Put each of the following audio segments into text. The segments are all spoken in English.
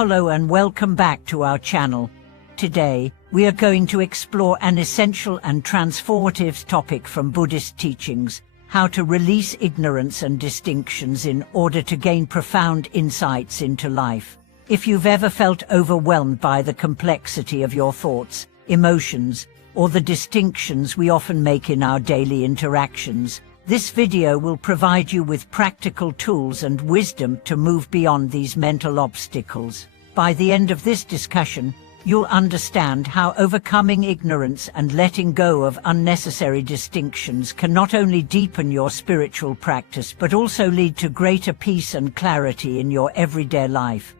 Hello and welcome back to our channel. Today, we are going to explore an essential and transformative topic from Buddhist teachings: how to release ignorance and distinctions in order to gain profound insights into life. If you've ever felt overwhelmed by the complexity of your thoughts, emotions, or the distinctions we often make in our daily interactions, this video will provide you with practical tools and wisdom to move beyond these mental obstacles. By the end of this discussion, you'll understand how overcoming ignorance and letting go of unnecessary distinctions can not only deepen your spiritual practice but also lead to greater peace and clarity in your everyday life.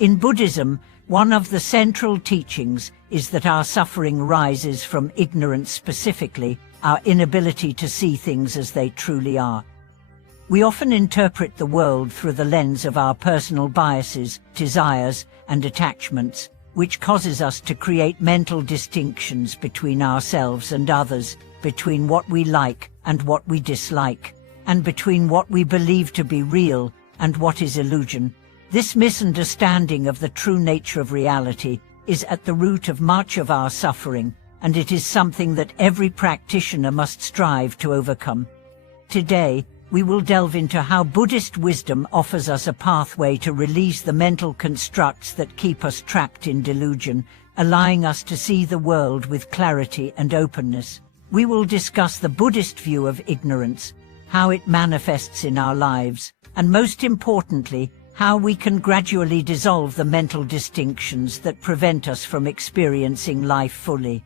In Buddhism, one of the central teachings is that our suffering rises from ignorance, specifically our inability to see things as they truly are. We often interpret the world through the lens of our personal biases, desires, and attachments, which causes us to create mental distinctions between ourselves and others, between what we like and what we dislike, and between what we believe to be real and what is illusion. This misunderstanding of the true nature of reality is at the root of much of our suffering, and it is something that every practitioner must strive to overcome. Today, we will delve into how Buddhist wisdom offers us a pathway to release the mental constructs that keep us trapped in delusion, allowing us to see the world with clarity and openness. We will discuss the Buddhist view of ignorance, how it manifests in our lives, and most importantly, how we can gradually dissolve the mental distinctions that prevent us from experiencing life fully.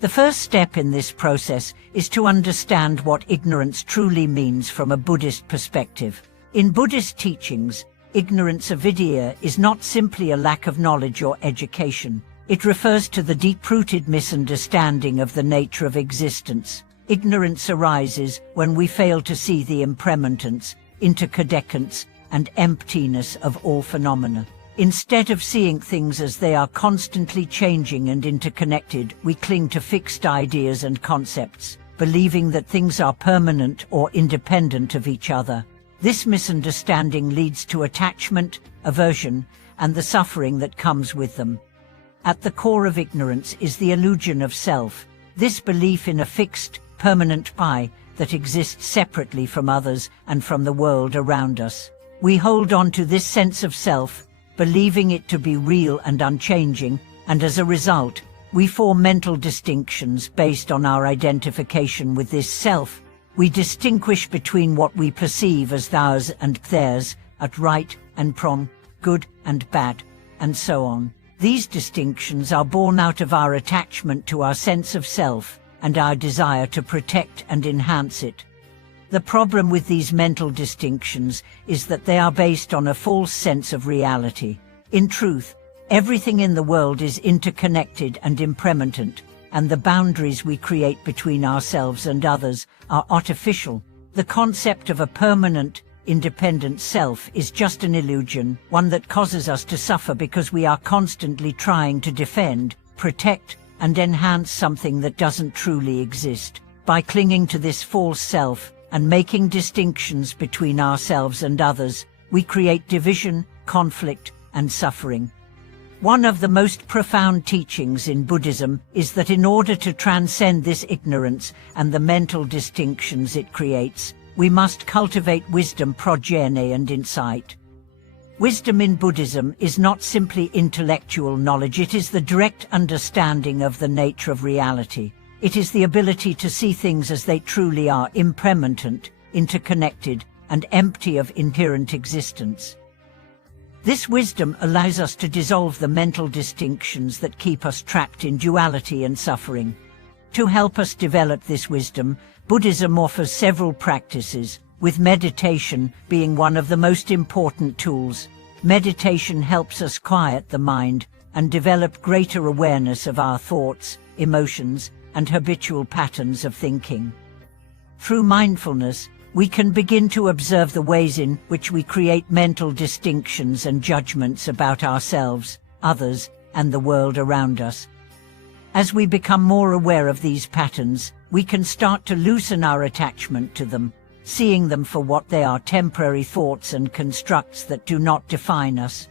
The first step in this process is to understand what ignorance truly means from a Buddhist perspective. In Buddhist teachings, ignorance avidya is not simply a lack of knowledge or education. It refers to the deep-rooted misunderstanding of the nature of existence. Ignorance arises when we fail to see the impermanence, interdependence, and emptiness of all phenomena. Instead of seeing things as they are constantly changing and interconnected, we cling to fixed ideas and concepts, believing that things are permanent or independent of each other. This misunderstanding leads to attachment, aversion, and the suffering that comes with them. At the core of ignorance is the illusion of self, this belief in a fixed, permanent I that exists separately from others and from the world around us. We hold on to this sense of self, believing it to be real and unchanging, and as a result, we form mental distinctions based on our identification with this self. We distinguish between what we perceive as thous and theirs, at right and wrong, good and bad, and so on. These distinctions are born out of our attachment to our sense of self and our desire to protect and enhance it. The problem with these mental distinctions is that they are based on a false sense of reality. In truth, everything in the world is interconnected and impermanent, and the boundaries we create between ourselves and others are artificial. The concept of a permanent, independent self is just an illusion, one that causes us to suffer because we are constantly trying to defend, protect, and enhance something that doesn't truly exist. By clinging to this false self, and making distinctions between ourselves and others, we create division, conflict, and suffering. One of the most profound teachings in Buddhism is that in order to transcend this ignorance and the mental distinctions it creates, we must cultivate wisdom, prajna, and insight. Wisdom in Buddhism is not simply intellectual knowledge, it is the direct understanding of the nature of reality. It is the ability to see things as they truly are, impermanent, interconnected, and empty of inherent existence. This wisdom allows us to dissolve the mental distinctions that keep us trapped in duality and suffering. To help us develop this wisdom, Buddhism offers several practices, with meditation being one of the most important tools. Meditation helps us quiet the mind and develop greater awareness of our thoughts, emotions, and habitual patterns of thinking. Through mindfulness, we can begin to observe the ways in which we create mental distinctions and judgments about ourselves, others, and the world around us. As we become more aware of these patterns, we can start to loosen our attachment to them, seeing them for what they are: temporary thoughts and constructs that do not define us.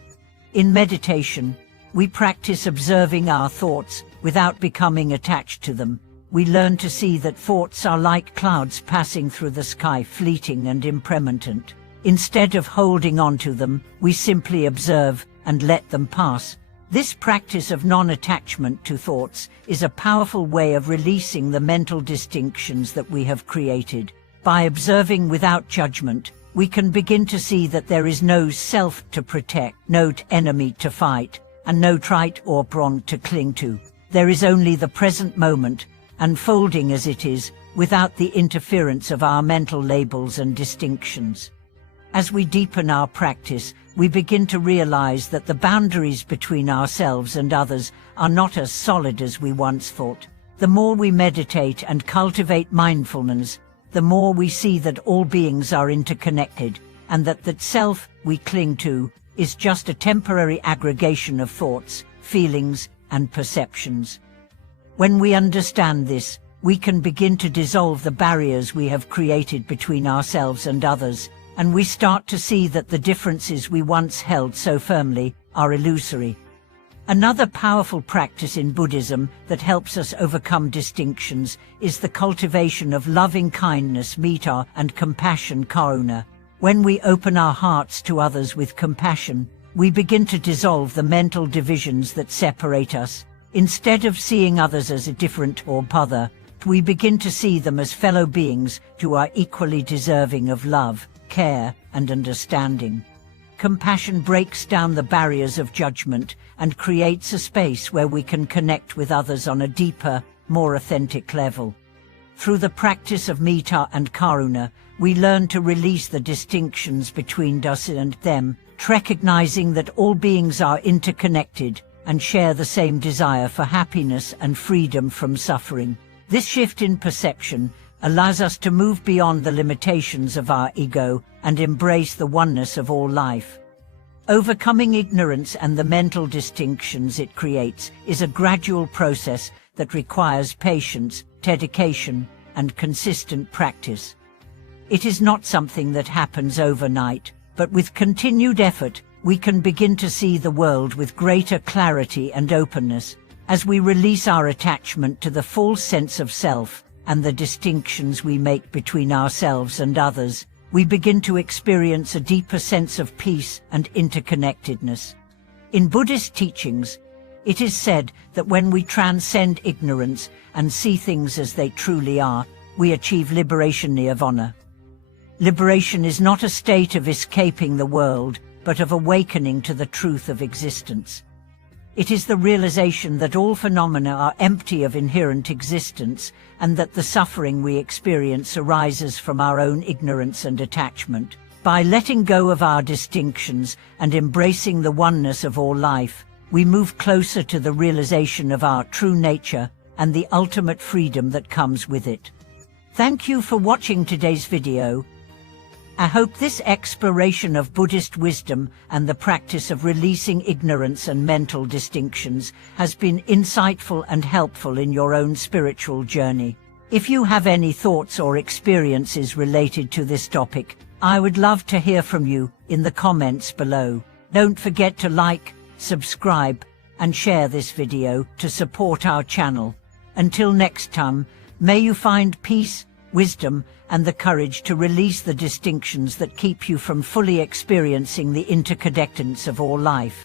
In meditation, we practice observing our thoughts without becoming attached to them. We learn to see that thoughts are like clouds passing through the sky, fleeting and impermanent. Instead of holding on to them, we simply observe and let them pass. This practice of non-attachment to thoughts is a powerful way of releasing the mental distinctions that we have created. By observing without judgment, we can begin to see that there is no self to protect, no enemy to fight, and no right or wrong to cling to. There is only the present moment, unfolding as it is, without the interference of our mental labels and distinctions. As we deepen our practice, we begin to realize that the boundaries between ourselves and others are not as solid as we once thought. The more we meditate and cultivate mindfulness, the more we see that all beings are interconnected, and that self we cling to is just a temporary aggregation of thoughts, feelings, and perceptions. When we understand this, we can begin to dissolve the barriers we have created between ourselves and others, and we start to see that the differences we once held so firmly are illusory. Another powerful practice in Buddhism that helps us overcome distinctions is the cultivation of loving kindness, metta, and compassion, karuna. When we open our hearts to others with compassion, we begin to dissolve the mental divisions that separate us. Instead of seeing others as different or other, we begin to see them as fellow beings who are equally deserving of love, care, and understanding. Compassion breaks down the barriers of judgment and creates a space where we can connect with others on a deeper, more authentic level. Through the practice of metta and karuna, we learn to release the distinctions between us and them, recognizing that all beings are interconnected and share the same desire for happiness and freedom from suffering. This shift in perception allows us to move beyond the limitations of our ego and embrace the oneness of all life. Overcoming ignorance and the mental distinctions it creates is a gradual process that requires patience, dedication, and consistent practice. It is not something that happens overnight, but with continued effort, we can begin to see the world with greater clarity and openness. As we release our attachment to the false sense of self and the distinctions we make between ourselves and others, we begin to experience a deeper sense of peace and interconnectedness. In Buddhist teachings, it is said that when we transcend ignorance and see things as they truly are, we achieve liberation, nirvana. Liberation is not a state of escaping the world, but of awakening to the truth of existence. It is the realization that all phenomena are empty of inherent existence, and that the suffering we experience arises from our own ignorance and attachment. By letting go of our distinctions and embracing the oneness of all life, we move closer to the realization of our true nature and the ultimate freedom that comes with it. Thank you for watching today's video. I hope this exploration of Buddhist wisdom and the practice of releasing ignorance and mental distinctions has been insightful and helpful in your own spiritual journey. If you have any thoughts or experiences related to this topic, I would love to hear from you in the comments below. Don't forget to like, subscribe, and share this video to support our channel. Until next time, may you find peace, wisdom, and the courage to release the distinctions that keep you from fully experiencing the interconnectedness of all life.